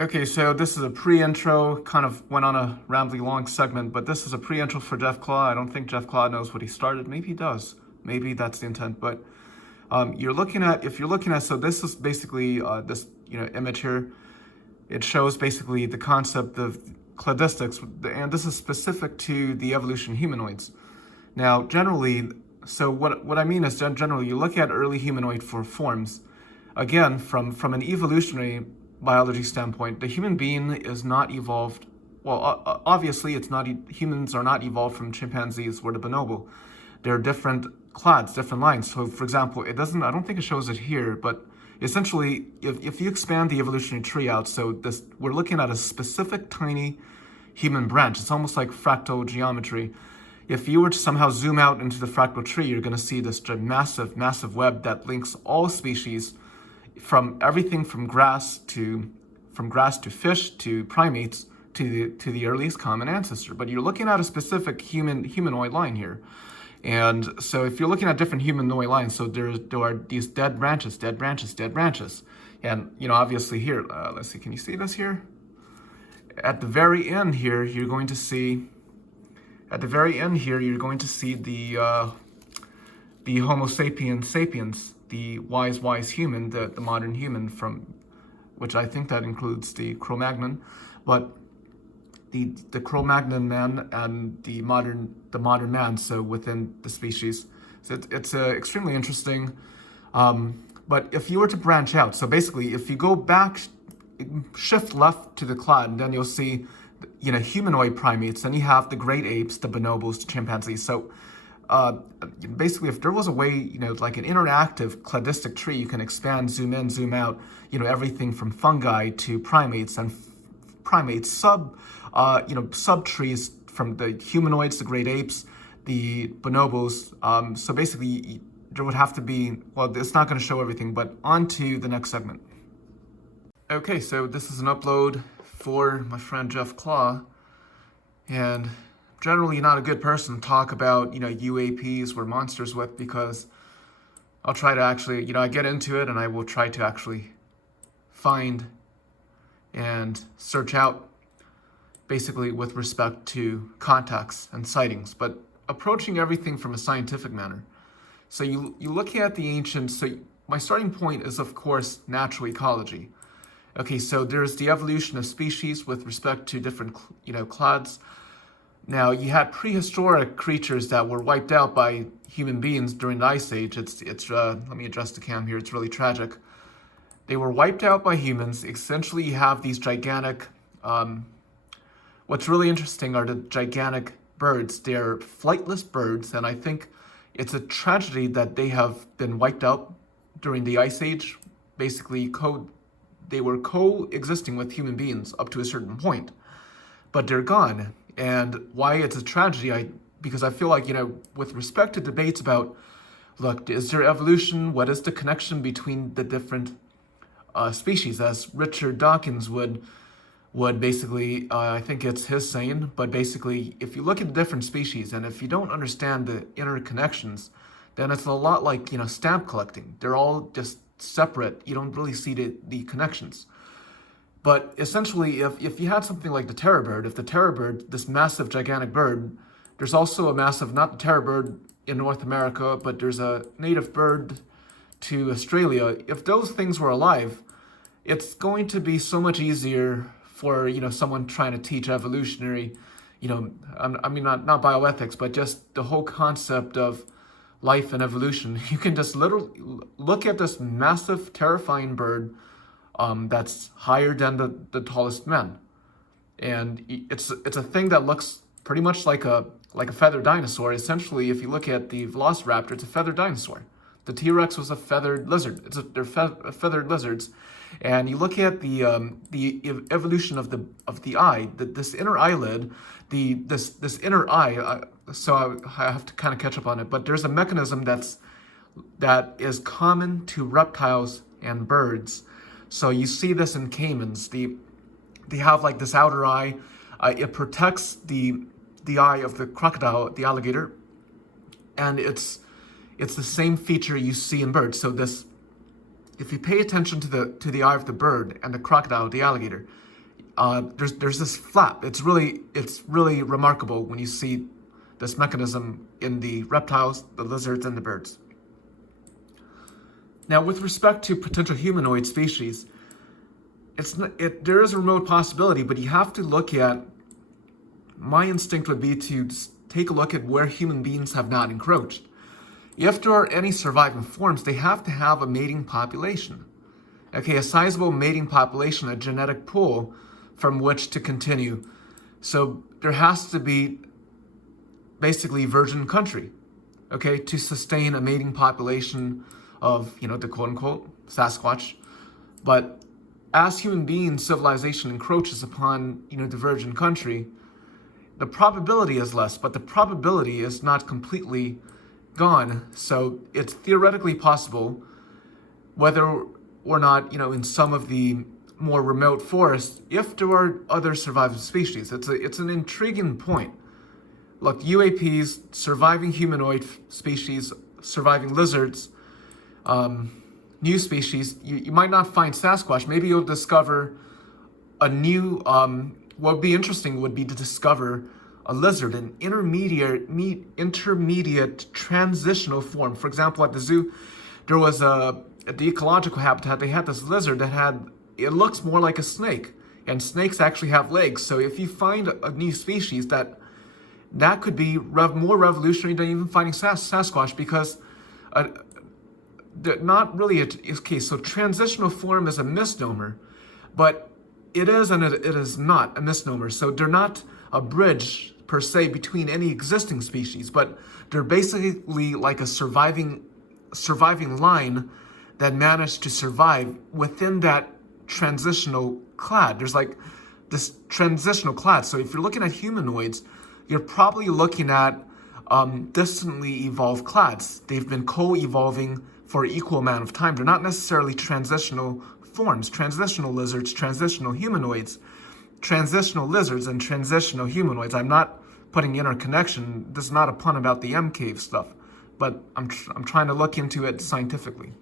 Okay, so this is a pre-intro, kind of went on a rambling long segment, but this is a pre-intro for Jef Cla. I don't think Jef Cla knows what he started. Maybe he does. Maybe that's the intent. But if you're looking at, so this is basically this image here. It shows basically the concept of cladistics, and this is specific to the evolution of humanoids. Now, generally, so what I mean is generally, you look at early humanoid forms. Again, from an evolutionary biology standpoint, the human being is not evolved. Well, obviously, it's not. Humans are not evolved from chimpanzees or the bonobo. There are different clades, different lines. So, for example, it doesn't. I don't think it shows it here, but essentially, if you expand the evolutionary tree out, so this we're looking at a specific tiny human branch. It's almost like fractal geometry. If you were to somehow zoom out into the fractal tree, you're going to see this massive, massive web that links all species, from everything from grass to fish to primates to the earliest common ancestor. But you're looking at a specific humanoid line here. And so if you're looking at different humanoid lines, so there are these dead branches. And obviously here, let's see, can you see this here? At the very end here, you're going to see the Homo sapiens, the wise human, the modern human, from which I think that includes the Cro-Magnon, but the Cro-Magnon man and the modern man. So within the species, so it's extremely interesting. But if you were to branch out, so basically, if you go back, shift left to the clade, then you'll see humanoid primates. Then you have the great apes, the bonobos, the chimpanzees. So basically, if there was a way, like an interactive cladistic tree, you can expand, zoom in, zoom out, everything from fungi to primates and sub trees from the humanoids, the great apes, the bonobos. So basically, there would have to be, well, it's not going to show everything, but on to the next segment. Okay, so this is an upload for my friend Jef Cla, and generally not a good person to talk about, UAPs or monsters with, because I'll try to actually, I get into it and I will try to actually find and search out basically with respect to contacts and sightings, but approaching everything from a scientific manner. So you look at the ancients, so my starting point is, of course, natural ecology. Okay, so there's the evolution of species with respect to different, clades. Now, you had prehistoric creatures that were wiped out by human beings during the Ice Age. Let me adjust the cam here. It's really tragic. They were wiped out by humans. Essentially, you have these gigantic. What's really interesting are the gigantic birds. They're flightless birds, and I think it's a tragedy that they have been wiped out during the Ice Age. Basically, they were coexisting with human beings up to a certain point, but they're gone. And why it's a tragedy, because I feel like, with respect to debates about, look, is there evolution? What is the connection between the different species? As Richard Dawkins would basically, I think it's his saying, but basically, if you look at the different species and if you don't understand the interconnections, then it's a lot like, stamp collecting. They're all just separate. You don't really see the connections. But essentially, if you had something like the terror bird, if the terror bird, this massive, gigantic bird, there's also a massive, not the terror bird in North America, but there's a native bird to Australia. If those things were alive, it's going to be so much easier for, someone trying to teach evolutionary, I mean, not bioethics, but just the whole concept of life and evolution. You can just literally look at this massive, terrifying bird that's higher than the tallest man, and it's a thing that looks pretty much like a feathered dinosaur. Essentially, if you look at the Velociraptor, it's a feathered dinosaur. The T-Rex was a feathered lizard. They're feathered lizards, and you look at the evolution of the eye, this inner eyelid, this inner eye. So I have to kind of catch up on it, but there's a mechanism that is common to reptiles and birds. So you see this in caimans. They have like this outer eye. It protects the eye of the crocodile, the alligator, and it's the same feature you see in birds. So if you pay attention to the eye of the bird and the crocodile, the alligator, there's this flap. It's really remarkable when you see this mechanism in the reptiles, the lizards, and the birds. Now, with respect to potential humanoid species, there is a remote possibility, but you have to look at, my instinct would be to take a look at where human beings have not encroached. If there are any surviving forms, they have to have a mating population. Okay, a sizable mating population, a genetic pool from which to continue. So there has to be basically virgin country, okay, to sustain a mating population of, the quote-unquote Sasquatch. But as human beings, civilization encroaches upon, the virgin country, the probability is less, but the probability is not completely gone. So it's theoretically possible, whether or not, in some of the more remote forests, if there are other surviving species. It's an intriguing point. Look, UAPs, surviving humanoid species, surviving lizards, new species, you might not find Sasquatch. Maybe you'll discover a new, what would be interesting would be to discover a lizard, an intermediate transitional form. For example, at the zoo, there was at the ecological habitat, they had this lizard that it looks more like a snake, and snakes actually have legs. So if you find a new species, that could be more revolutionary than even finding Sasquatch, because not really a case. So transitional form is a misnomer, but it is and it is not a misnomer. So they're not a bridge per se between any existing species, but they're basically like a surviving line that managed to survive within that transitional clade. There's like this transitional clade. So if you're looking at humanoids, you're probably looking at distantly evolved clades. They've been co-evolving for an equal amount of time. They're not necessarily transitional forms, transitional lizards, transitional humanoids, transitional lizards, and transitional humanoids. I'm not putting interconnection. This is not a pun about the M cave stuff, but I'm trying to look into it scientifically.